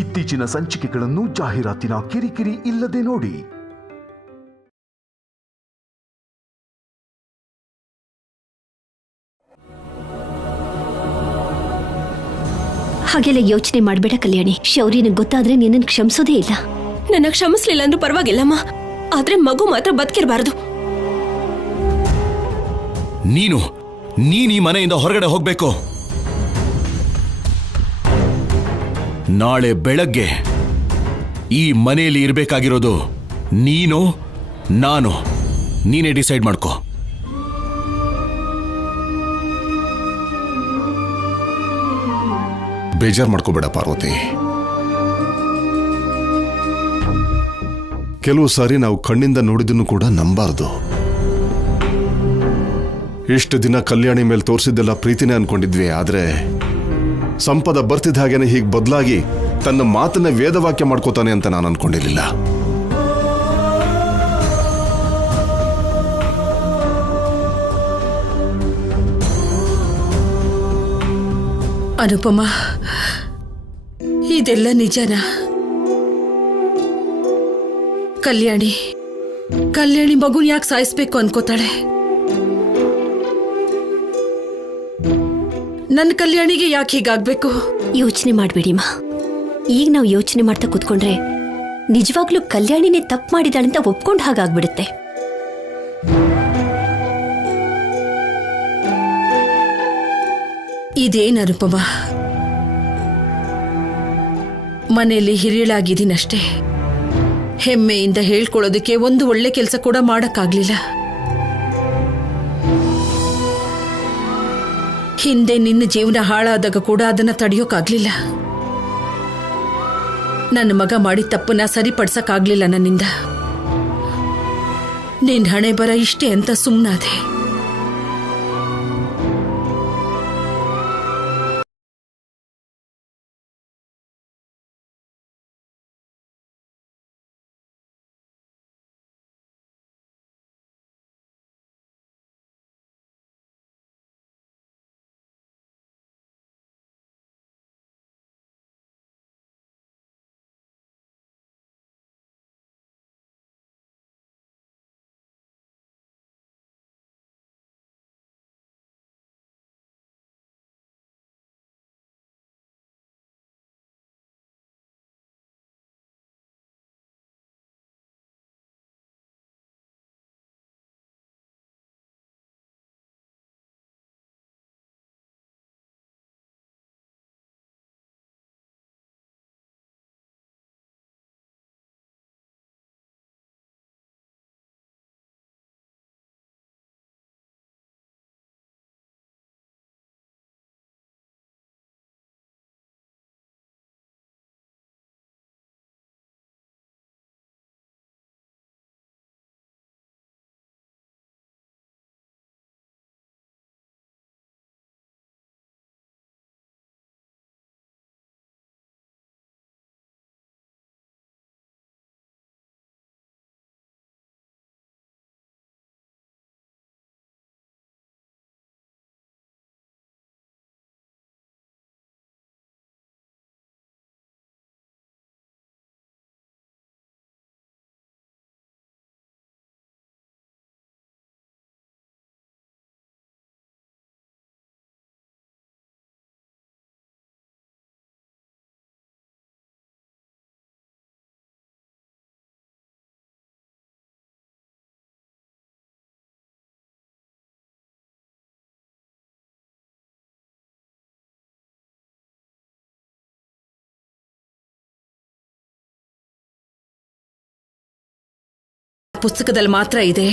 ಇತ್ತೀಚಿನ ಸಂಚಿಕೆಗಳನ್ನು ಜಾಹೀರಾತಿನ ಕಿರಿಕಿರಿ ಇಲ್ಲದೆ ನೋಡಿ. ಹಾಗೆಲ್ಲ ಯೋಚನೆ ಮಾಡಬೇಡ ಕಲ್ಯಾಣಿ. ಶೌರ್ಯನಿಗೆ ಗೊತ್ತಾದ್ರೆ ನಿನ್ನನ್ನು ಕ್ಷಮಿಸೋದೇ ಇಲ್ಲ. ನನ್ನ ಕ್ಷಮಿಸ್ಲಿಲ್ಲ ಅಂದ್ರೂ ಪರವಾಗಿಲ್ಲಮ್ಮ, ಆದ್ರೆ ಮಗು ಮಾತ್ರ ಬದುಕಿರಬಾರದು. ನೀನು ಈ ಮನೆಯಿಂದ ಹೊರಗಡೆ ಹೋಗ್ಬೇಕು. ನಾಳೆ ಬೆಳಗ್ಗೆ ಈ ಮನೆಯಲ್ಲಿ ಇರಬೇಕಾಗಿರೋದು ನೀನು, ನಾನು. ನೀನೇ ಡಿಸೈಡ್ ಮಾಡ್ಕೋ. ಬೇಜಾರು ಮಾಡ್ಕೋಬೇಡ ಪಾರ್ವತಿ. ಕೆಲವು ಸಾರಿ ನಾವು ಕಣ್ಣಿಂದ ನೋಡಿದ್ದನ್ನು ಕೂಡ ನಂಬಾರ್ದು. ಇಷ್ಟು ದಿನ ಕಲ್ಯಾಣಿ ಮೇಲೆ ತೋರಿಸಿದ್ದೆಲ್ಲ ಪ್ರೀತಿನೇ ಅನ್ಕೊಂಡಿದ್ವಿ. ಆದ್ರೆ ಸಂಪದ ಬರ್ತಿದ್ದ ಹಾಗೇನೆ ಹೀಗೆ ಬದಲಾಗಿ ತನ್ನ ಮಾತನ್ನ ವೇದವಾಕ್ಯ ಮಾಡ್ಕೋತಾನೆ ಅಂತ ನಾನು ಅನ್ಕೊಂಡಿರ್ಲಿಲ್ಲ. ಅನುಪಮ, ಇದೆಲ್ಲ ನಿಜನಾ? ಕಲ್ಯಾಣಿ ಮಗುನ್ ಯಾಕೆ ಸಾಯಿಸ್ಬೇಕು ಅನ್ಕೋತಾಳೆ? ನನ್ನ ಕಲ್ಯಾಣಿಗೆ ಯಾಕೆ ಹೀಗಾಗ್ಬೇಕು? ಯೋಚನೆ ಮಾಡಬೇಡಿಮ್ಮ. ಈಗ ನಾವು ಯೋಚನೆ ಮಾಡ್ತಾ ಕೂತ್ಕೊಂಡ್ರೆ ನಿಜವಾಗ್ಲೂ ಕಲ್ಯಾಣಿನೇ ತಪ್ಪು ಮಾಡಿದಾಳಂತ ಒಪ್ಕೊಂಡ್ ಹಾಗಾಗ್ಬಿಡುತ್ತೆ. ಇದೇನ್ ಅನುಪಮ, ಮನೆಯಲ್ಲಿ ಹಿರಿಯಳಾಗಿದ್ದೀನಷ್ಟೇ. ಹೆಮ್ಮೆಯಿಂದ ಹೇಳ್ಕೊಳ್ಳೋದಕ್ಕೆ ಒಂದು ಒಳ್ಳೆ ಕೆಲಸ ಕೂಡ ಮಾಡಕ್ಕಾಗ್ಲಿಲ್ಲ. ಹಿಂದೆ ನಿನ್ನ ಜೀವನ ಹಾಳಾದಾಗ ಕೂಡ ಅದನ್ನ ತಡೆಯೋಕ್ಕಾಗ್ಲಿಲ್ಲ. ನನ್ನ ಮಗ ಮಾಡಿದ ತಪ್ಪನ್ನ ಸರಿಪಡಿಸಕ್ಕಾಗ್ಲಿಲ್ಲ ನನ್ನಿಂದ. ನಿನ್ ಹಣೆ ಬರ ಇಷ್ಟೇ ಅಂತ ಸುಮ್ಮನಾದೆ. ಪುಸ್ತಕದಲ್ಲಿ ಮಾತ್ರ ಇದೆ.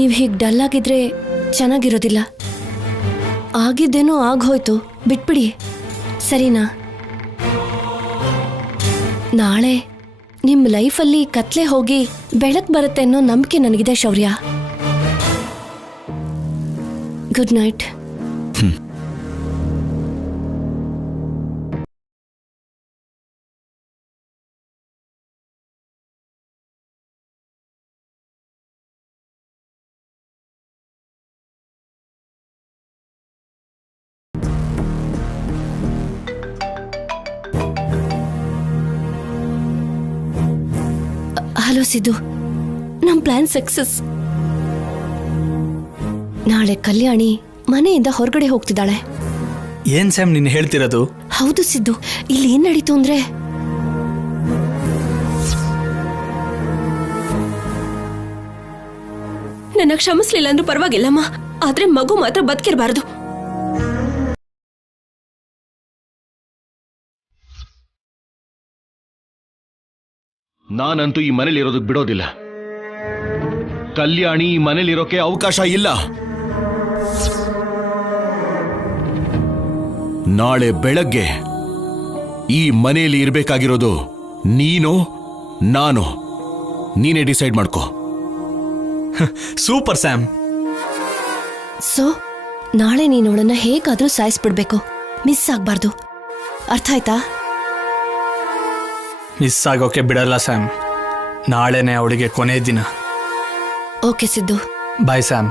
ನೀವು ಹೀಗೆ ಡಲ್ ಆಗಿದ್ರೆ ಚೆನ್ನಾಗಿರೋದಿಲ್ಲ. ಆಗಿದ್ದೇನೋ ಆಗೋಯ್ತು, ಬಿಟ್ಬಿಡಿ ಸರಿನಾ? ನಾಳೆ ನಿಮ್ಮ ಲೈಫಲ್ಲಿ ಕತ್ಲೆ ಹೋಗಿ ಬೆಳಕು ಬರುತ್ತೆ ಅನ್ನೋ ನಂಬಿಕೆ ನನಗಿದೆ ಶೌರ್ಯ. Good night. ಹಲೋ ಸಿದ್ದು, ನಮ್ಮ ಪ್ಲಾನ್ ಸಕ್ಸಸ್. ನಾಳೆ ಕಲ್ಯಾಣಿ ಮನೆಯಿಂದ ಹೊರಗಡೆ ಹೋಗ್ತಿದ್ದಾಳೆ. ಏನ್ ಸ್ಯಾಮ್ ನೀನು ಹೇಳ್ತಿರೋದು? ಹೌದು ಸಿದ್ದು, ಇಲ್ಲಿ ಏನ್ ನಡೀತು ಅಂದ್ರೆ ನನ್ನ ಕ್ಷಮಿಸ್ಲಿಲ್ಲ ಅಂದ್ರೂ ಪರವಾಗಿಲ್ಲಮ್ಮ, ಆದ್ರೆ ಮಗು ಮಾತ್ರ ಬದುಕಿರಬಾರ್ದು. ನಾನಂತೂ ಈ ಮನೇಲಿರೋದಕ್ಕೆ ಬಿಡೋದಿಲ್ಲ. ಕಲ್ಯಾಣಿ ಈ ಮನೇಲಿರೋಕೆ ಅವಕಾಶ ಇಲ್ಲ. ನಾಳೆ ಬೆಳಗ್ಗೆ ಈ ಮನೆಯಲ್ಲಿ ಇರಬೇಕಾಗಿರೋದು ನೀನು ನಾನು. ನೀನೇ ಡಿಸೈಡ್ ಮಾಡ್ಕೋ. Super Sam. ಸೊ ನಾಳೆ ನೀನು ಅವಳನ್ನ ಹೇಗಾದ್ರೂ ಸಾಯಿಸ್ಬಿಡ್ಬೇಕು, ಮಿಸ್ ಆಗ್ಬಾರ್ದು. ಅರ್ಥ ಆಯ್ತಾ? ಮಿಸ್ ಆಗೋಕೆ ಬಿಡಲ್ಲ ಸ್ಯಾಮ್. ನಾಳೆನೆ ಅವಳಿಗೆ ಕೊನೆ ದಿನ. ಓಕೆ ಸಿದ್ದು, ಬಾಯ್ ಸ್ಯಾಮ್.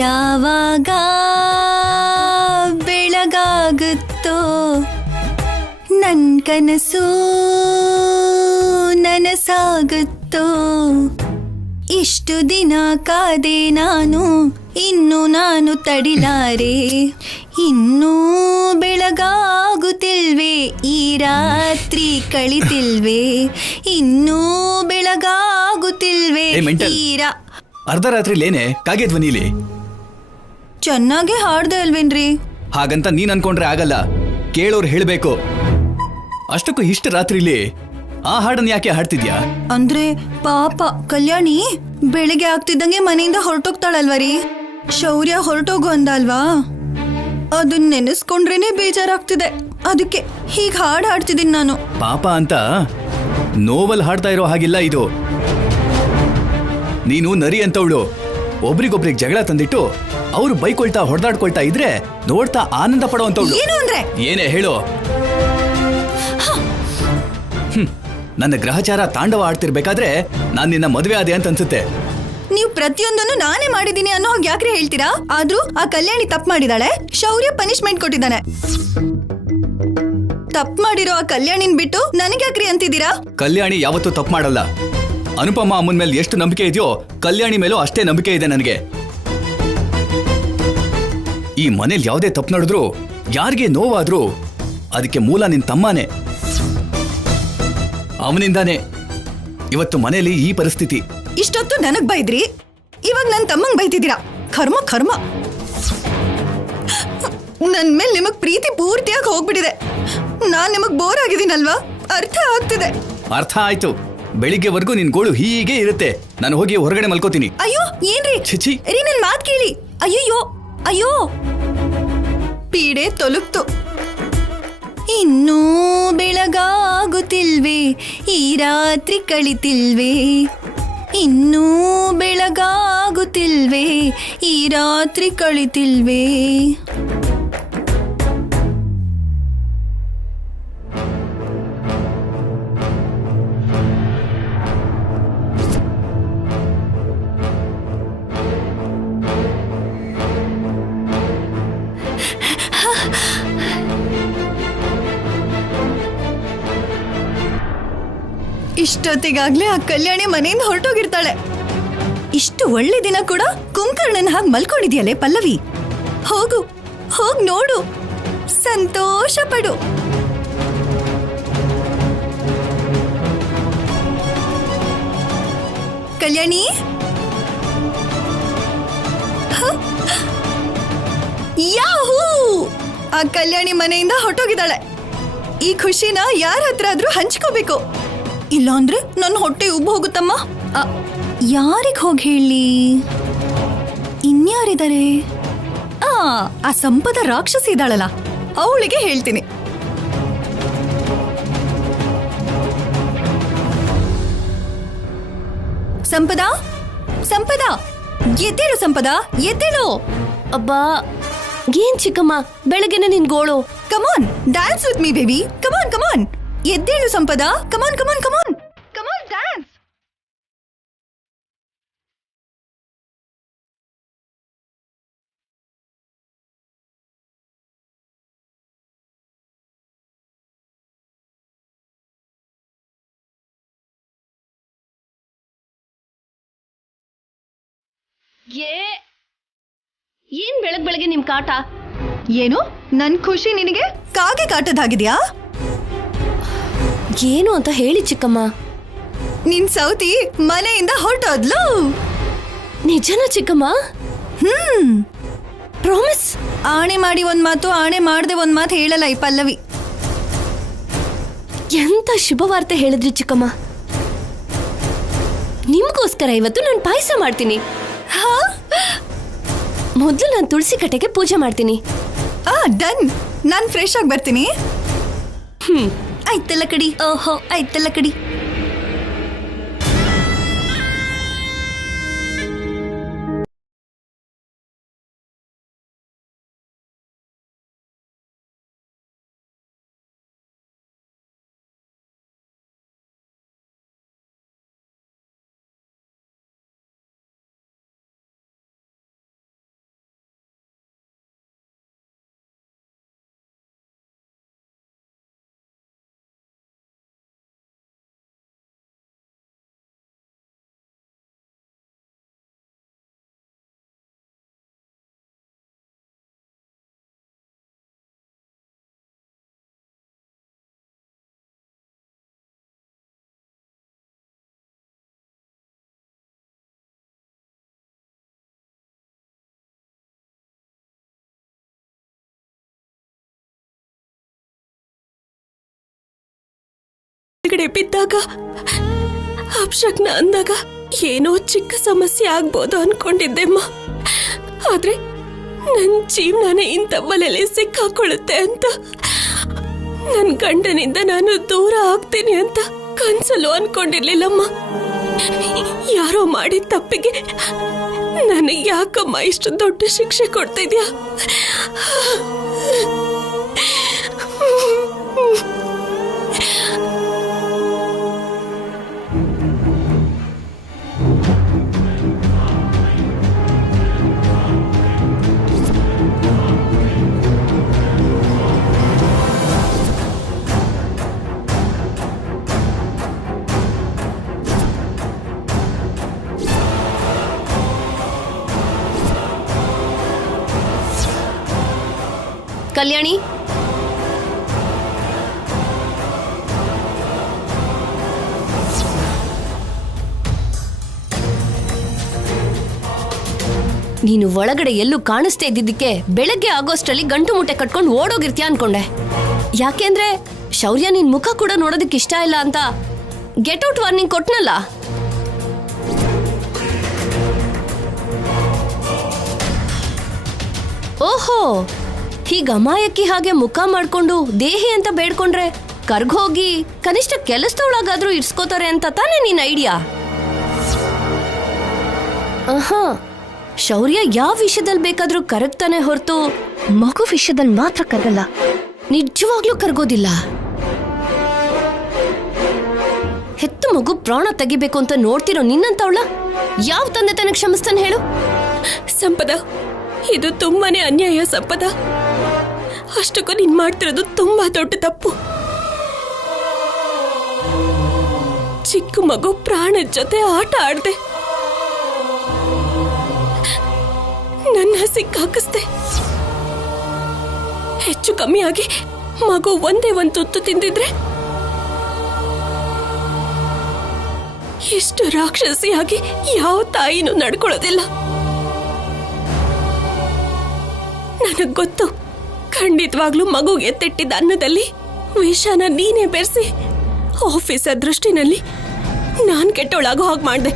ಯಾವಾಗ ಬೆಳಗಾಗುತ್ತೋ ನನ್ ಕನಸು ನನಸಾಗುತ್ತೋ ಇಷ್ಟು ದಿನ ಕಾದೆ ನಾನು ಇನ್ನು ನಾನು ತಡಿಲಾರೆ ಇನ್ನೂ ಬೆಳಗಾಗುತ್ತಿಲ್ವೇ ಈ ರಾತ್ರಿ ಕಳಿತಿಲ್ವೇ ಇನ್ನೂ ಬೆಳಗಾಗುತ್ತಿಲ್ವೇ ಅರ್ಧ ರಾತ್ರಿಲೇನೆ ಕಾಗೆ ಧ್ವನಿಲಿ ಚೆನ್ನಾಗೆ ಹಾಡ್ದೆ ಅಲ್ವೇನ್ರಿ? ಹಾಗಂತ ನೀನ್ ಅನ್ಕೊಂಡ್ರೆ ಆಗಲ್ಲ, ಕೇಳೋರು ಹೇಳ್ಬೇಕು. ಅಷ್ಟಕ್ಕೂ ಇಷ್ಟ ರಾತ್ರಿಲಿ ಆ ಹಾಡನ್ನ ಯಾಕೆ ಹಾಡ್ತಿದ್ಯಾ? ಅಂದ್ರೆ ಪಾಪ ಕಲ್ಯಾಣಿ ಬೆಳಿಗ್ಗೆ ಆಗ್ತಿದ್ದಂಗೆ ಮನೆಯಿಂದ ಹೊರಟೋಗ್ತಾಳಲ್ವರಿ, ಶೌರ್ಯ ಹೊರಟೋಗು ಅಂದಲ್ವಾ, ಅದನ್ನ ನೆನೆಸ್ಕೊಂಡ್ರೇನೆ ಬೇಜಾರಾಗ್ತಿದೆ. ಅದಕ್ಕೆ ಹೀಗೆ ಹಾಡು ಹಾಡ್ತಿದ್ದೀನಿ ನಾನು. ಪಾಪ ಅಂತ ನೋವಲ್ ಹಾಡ್ತಾ ಇರೋ ಹಾಗಿಲ್ಲ ಇದು. ನೀನು ನರಿ ಅಂತವಳು, ಒಬ್ರಿಗೊಬ್ರಿಗೆ ಜಗಳ ತಂದಿಟ್ಟು ಅವ್ರು ಬೈಕೊಳ್ತಾ ಹೊಡೆದಾಡ್ಕೊಳ್ತಾ ಇದ್ರೆ ನೋಡ್ತಾ ಆನಂದ ಪಡೋವಂತವಳು. ಏನು ಅಂದ್ರೆ? ಏನೇ ಹೇಳು. ನನ್ನ ಗ್ರಹಚಾರ ತಾಂಡವ ಆಡ್ತಿರ್ಬೇಕಾದ್ರೆ ನಾನ್ ನಿನ್ನ ಮದುವೆ ಆದೆ ಅಂತ ಅನ್ಸುತ್ತೆ. ನೀವು ಪ್ರತಿಯೊಂದನ್ನು ನಾನೇ ಮಾಡಿದೀನಿ ಅನ್ನೋ ಹಾಗೆ ಯಾಕ್ರೆ ಹೇಳ್ತೀರಾ? ಆದ್ರೂ ಆ ಕಲ್ಯಾಣಿ ತಪ್ಪು ಮಾಡಿದಾಳೆ, ಶೌರ್ಯ ಪನಿಷ್ಮೆಂಟ್ ಕೊಟ್ಟಿದ್ದಾನೆ. ತಪ್ಪು ಮಾಡಿರೋ ಆ ಕಲ್ಯಾಣಿನ್ ಬಿಟ್ಟು ನನಗೆ ಯಾಕ್ರಿ ಅಂತಿದ್ದೀರಾ? ಕಲ್ಯಾಣಿ ಯಾವತ್ತೂ ತಪ್ಪು ಮಾಡಲ್ಲ. ಅನುಪಮ ಅಮ್ಮನ ಮೇಲೆ ಎಷ್ಟು ನಂಬಿಕೆ ಇದೆಯೋ ಕಲ್ಯಾಣಿ ಮೇಲೂ ಅಷ್ಟೇ ನಂಬಿಕೆ ಇದೆ ನನಗೆ. ಈ ಮನೇಲಿ ಯಾವುದೇ ತಪ್ಪು ನಡೆದ್ರು, ಯಾರಿಗೆ ನೋವಾದ್ರೂ ಅದಕ್ಕೆ ಮೂಲ ನಿನ್ ತಮ್ಮನೇ. ಅವನಿಂದಾನೇ ಇವತ್ತು ಮನೇಲಿ ಈ ಪರಿಸ್ಥಿತಿ. ಇಷ್ಟೊತ್ತು ನನಗ್ ಬೈದ್ರಿ, ಇವಾಗ ನನ್ ತಮ್ಮಂಗ್ ಬೈತಿದ್ದೀರಾ. ಕರ್ಮ ಕರ್ಮ. ನನ್ ಮೇಲೆ ನಿಮಗ್ ಪ್ರೀತಿ ಪೂರ್ತಿಯಾಗಿ ಹೋಗ್ಬಿಟ್ಟಿದೆ. ನಾನ್ ನಿಮಗ್ ಬೋರ್ ಆಗಿದ್ದೀನಲ್ವಾ? ಅರ್ಥ ಆಗ್ತಿದೆ. ಅರ್ಥ ಆಯ್ತು. ಬೆಳಿಗ್ಗೆವರೆಗೂ ನಿನ್ ಗೋಳು ಹೀಗೆ ಇರುತ್ತೆ. ನಾನು ಹೋಗಿ ಹೊರಗಡೆ ಮಲ್ಕೋತೀನಿ. ಅಯ್ಯೋ ಏನ್ರಿ? ಚಿಚಿ ರೀ, ನನ್ ಮಾತ್ ಕೇಳಿ. ಅಯ್ಯೋ ಅಯ್ಯೋ, ಪೀಡೆ ತೊಲಗ್ತು. ಇನ್ನೂ ಬೆಳಗಾಗುತ್ತಿಲ್ವೇ ಈ ರಾತ್ರಿ ಕಳಿತಿಲ್ವೇ ಇನ್ನೂ ಬೆಳಗಾಗುತ್ತಿಲ್ವೇ ಈ ರಾತ್ರಿ ಕಳಿತಿಲ್ವೇ. ಇಷ್ಟೊತ್ತಿಗಾಗ್ಲೇ ಆ ಕಲ್ಯಾಣಿ ಮನೆಯಿಂದ ಹೊರಟೋಗಿರ್ತಾಳೆ. ಇಷ್ಟು ಒಳ್ಳೆ ದಿನ ಕೂಡ ಕುಂಕರ್ಣನ್ ಹಾಗೆ ಮಲ್ಕೊಂಡಿದ್ಯಲ್ಲೇ ಪಲ್ಲವಿ. ಹೋಗು, ಹೋಗ್ ನೋಡು, ಸಂತೋಷ ಪಡು. ಕಲ್ಯಾಣಿ, ಯಾಹೂ! ಆ ಕಲ್ಯಾಣಿ ಮನೆಯಿಂದ ಹೊರಟೋಗಿದ್ದಾಳೆ. ಈ ಖುಷಿನ ಯಾರ ಹತ್ರ ಆದ್ರೂ ಹಂಚ್ಕೋಬೇಕು, ಇಲ್ಲಾಂದ್ರೆ ನನ್ನ ಹೊಟ್ಟೆ ಉಬ್ಬು ಹೋಗುತ್ತಮ್ಮ. ಯಾರಿಗ್ ಹೋಗಿ ಹೇಳಿ? ಇನ್ಯಾರಿದ್ದಾರೆ? ಆ ಸಂಪದ ರಾಕ್ಷಸಿ ಇದ್ದಾಳಲ್ಲ, ಅವಳಿಗೆ ಹೇಳ್ತೀನಿ. ಸಂಪದ, ಸಂಪದ, ಎದ್ದೇಳು ಸಂಪದ, ಎದ್ದೇಳು. ಅಬ್ಬಾ, ಏನ್ ಚಿಕ್ಕಮ್ಮ ಬೆಳಗ್ಗೆನೆ ನಿನ್ ಗೋಳು? ಕಮಾನ್, ಡ್ಯಾನ್ಸ್ ವಿತ್ ಮೀ ಬೇಬಿ. ಕಮಾನ್ ಕಮಾನ್, ಎದ್ದೇಳು ಸಂಪದ. ಕಮಾನ್ ಕಮಾನ್ ಕಮಾನ್ ಕಮಾನ್, ಡ್ಯಾನ್ಸ್. ಏನ್ ಬೆಳಗ್ಗೆ ನಿಮ್ ಕಾಟ? ಏನು ನನ್ ಖುಷಿ ನಿನಗೆ ಕಾಗೆ ಕಾಟದಾಗಿದ್ಯಾ? ಏನು ಅಂತ ಹೇಳಿ ಚಿಕ್ಕಮ್ಮ. ನಿನ್ ಸೌತಿ ಮನೆಯಿಂದ ಹೊರಟೋದ್ಲು. ನಿಜನಾ ಚಿಕ್ಕಮ್ಮ? ಪ್ರಾಮಿಸ್? ಆಣೆ ಮಾಡಿ ಒಂದ್ ಮಾತು, ಆಣೆ ಮಾಡದೆ ಒಂದ್ ಮಾತು ಹೇಳಲ್ಲ ಈ ಪಲ್ಲವಿ. ಎಂತ ಶುಭವಾರ್ತೆ ಹೇಳಿದ್ರಿ ಚಿಕ್ಕಮ್ಮ. ನಿಮ್ಗೋಸ್ಕರ ಇವತ್ತು ನಾನು ಪಾಯಸ ಮಾಡ್ತೀನಿ. ಮೊದಲು ನಾನು ತುಳಸಿ ಕಟ್ಟೆಗೆ ಪೂಜೆ ಮಾಡ್ತೀನಿ. ಡನ್. ನಾನ್ ಫ್ರೆಶ್ ಆಗಿ ಬರ್ತೀನಿ. ಆಯ್ತಲ್ಲ ಕಡಿ. ಓಹೋ, ಆಯ್ತಲ್ಲ ಕಡಿ. ಹೊರಗಡೆ ಬಿದ್ದಾಗ ಅಪಶಕ್ನ ಅಂದಾಗ ಏನೋ ಚಿಕ್ಕ ಸಮಸ್ಯೆ ಆಗ್ಬೋದು ಅನ್ಕೊಂಡಿದ್ದೆಮ್ಮ. ಆದ್ರೆ ನನ್ನ ಜೀವನನೇ ಇಂಥ ಬಲೆಲೆ ಸಿಕ್ಕಾಕೊಳ್ಳುತ್ತೆ ಅಂತ, ನನ್ನ ಗಂಡನಿಂದ ನಾನು ದೂರ ಆಗ್ತೀನಿ ಅಂತ ಕನ್ಸಲ್ಲೂ ಅನ್ಕೊಂಡಿರ್ಲಿಲ್ಲಮ್ಮ. ಯಾರೋ ಮಾಡಿದ ತಪ್ಪಿಗೆ ನನಗೆ ಯಾಕಮ್ಮ ಇಷ್ಟು ದೊಡ್ಡ ಶಿಕ್ಷೆ ಕೊಡ್ತಿದ್ಯಾ? ಕಲ್ಯಾಣಿ, ನೀನು ಒಳಗಡೆ ಎಲ್ಲೂ ಕಾಣಿಸ್ತಾ ಇದ್ದಿದ್ದಕ್ಕೆ ಬೆಳಗ್ಗೆ ಆಗೋಷ್ಟರಲ್ಲಿ ಗಂಟು ಮುಟ್ಟೆ ಕಟ್ಕೊಂಡು ಓಡೋಗಿರ್ತೀಯ ಅನ್ಕೊಂಡೆ. ಯಾಕೆಂದ್ರೆ ಶೌರ್ಯ ನಿನ್ ಮುಖ ಕೂಡ ನೋಡೋದಕ್ಕೆ ಇಷ್ಟ ಇಲ್ಲ ಅಂತ ಗೆಟ್ ಔಟ್ ವಾರ್ನಿಂಗ್ ಕೊಟ್ನಲ್ಲ. ಓಹೋ, ಹೀಗ ಅಮಾಯಕ್ಕಿ ಹಾಗೆ ಮುಖ ಮಾಡ್ಕೊಂಡು ದೇಹಿ ಅಂತ ಬೇಡ್ಕೊಂಡ್ರೆ ಕರ್ಗೋಗಿ ಕನಿಷ್ಠ ಕೆಲಸದೊಳಗಾದ್ರೂ ಇರ್ಸ್ಕೋತಾರೆ ಅಂತ ತಾನೇ ನಿನ್ ಐಡಿಯಾ? ಶೌರ್ಯ ಯಾವ ವಿಷಯದಲ್ಲಿ ಬೇಕಾದ್ರೂ ಕರಗ್ತಾನೆ ಹೊರತು ಮಗು ವಿಷಯದಲ್ಲಿ ಮಾತ್ರ ಕರಗಲ್ಲ. ನಿಜವಾಗ್ಲೂ ಕರ್ಗೋದಿಲ್ಲ. ಹೆತ್ತು ಮಗು ಪ್ರಾಣ ತೆಗಿಬೇಕು ಅಂತ ನೋಡ್ತಿರೋ ನಿನ್ನಂತವಳ ಯಾವ ತಂದೆ ತನಗೆ ಕ್ಷಮಿಸ್ತಾನೆ ಹೇಳು? ಸಂಪದ, ಇದು ತುಂಬಾನೇ ಅನ್ಯಾಯ ಸಂಪದ. ಅಷ್ಟಕ್ಕೂ ನೀನ್ ಮಾಡ್ತಿರೋದು ತುಂಬಾ ದೊಡ್ಡ ತಪ್ಪು. ಚಿಕ್ಕ ಮಗು ಪ್ರಾಣದ ಜೊತೆ ಆಟ ಆಡ್ದೆ, ನನ್ನ ಸಿಕ್ಕಾಕಿಸ್ದೆ. ಹೆಚ್ಚು ಕಮ್ಮಿ ಆಗಿ ಮಗು ಒಂದೇ ಒಂದು ತುತ್ತು ತಿಂದಿದ್ರೆ ಎಷ್ಟು ರಾಕ್ಷಸಿಯಾಗಿ ಯಾವ ತಾಯಿನೂ ನಡ್ಕೊಳ್ಳೋದಿಲ್ಲ. ನನಗ್ ಗೊತ್ತು, ಖಂಡಿತವಾಗ್ಲೂ ಮಗು ಎತ್ತಿಟ್ಟಿದ್ದ ಅನ್ನದಲ್ಲಿ ವಿಷನ ನೀನೇ ಬೆರೆಸಿ ಆಫೀಸರ್ ದೃಷ್ಟಿನಲ್ಲಿ ನಾನ್ ಕೆಟ್ಟೊಳಾಗೋ ಹಾಗೆ ಮಾಡ್ದೆ.